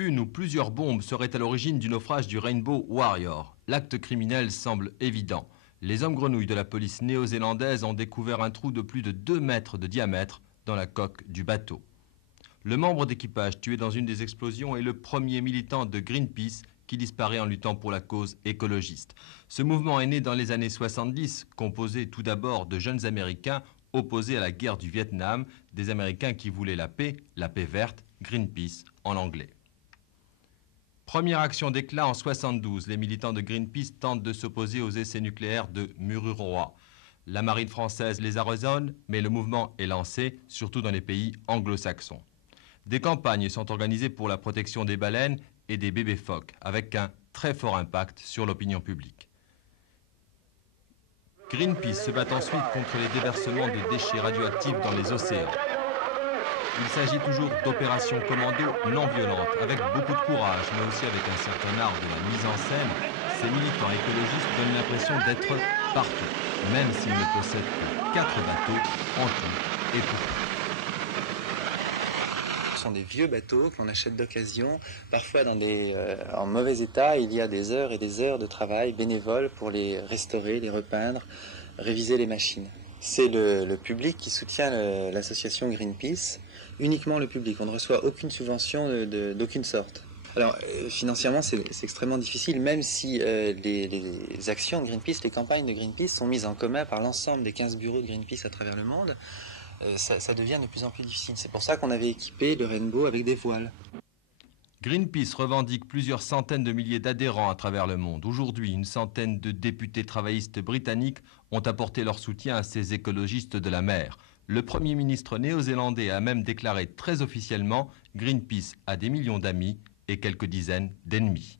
Une ou plusieurs bombes seraient à l'origine du naufrage du Rainbow Warrior. L'acte criminel semble évident. Les hommes grenouilles de la police néo-zélandaise ont découvert un trou de plus de 2 mètres de diamètre dans la coque du bateau. Le membre d'équipage tué dans une des explosions est le premier militant de Greenpeace qui disparaît en luttant pour la cause écologiste. Ce mouvement est né dans les années 70, composé tout d'abord de jeunes Américains opposés à la guerre du Vietnam, des Américains qui voulaient la paix verte, Greenpeace en anglais. Première action d'éclat en 72, les militants de Greenpeace tentent de s'opposer aux essais nucléaires de Mururoa. La marine française les arraisonne, mais le mouvement est lancé, surtout dans les pays anglo-saxons. Des campagnes sont organisées pour la protection des baleines et des bébés phoques, avec un très fort impact sur l'opinion publique. Greenpeace se bat ensuite contre les déversements de déchets radioactifs dans les océans. Il s'agit toujours d'opérations commando non violentes, avec beaucoup de courage, mais aussi avec un certain art de la mise en scène. Ces militants écologistes donnent l'impression d'être partout, même s'ils ne possèdent que 4 bateaux en tout et pour tout. Ce sont des vieux bateaux qu'on achète d'occasion, parfois en mauvais état. Il y a des heures et des heures de travail bénévole pour les restaurer, les repeindre, réviser les machines. C'est le public qui soutient l'association Greenpeace, uniquement le public. On ne reçoit aucune subvention d'aucune sorte. Alors, financièrement, c'est extrêmement difficile, même si les actions de Greenpeace, les campagnes de Greenpeace sont mises en commun par l'ensemble des 15 bureaux de Greenpeace à travers le monde. Ça devient de plus en plus difficile. C'est pour ça qu'on avait équipé le Rainbow avec des voiles. Greenpeace revendique plusieurs centaines de milliers d'adhérents à travers le monde. Aujourd'hui, une centaine de députés travaillistes britanniques ont apporté leur soutien à ces écologistes de la mer. Le Premier ministre néo-zélandais a même déclaré très officiellement « Greenpeace a des millions d'amis et quelques dizaines d'ennemis ».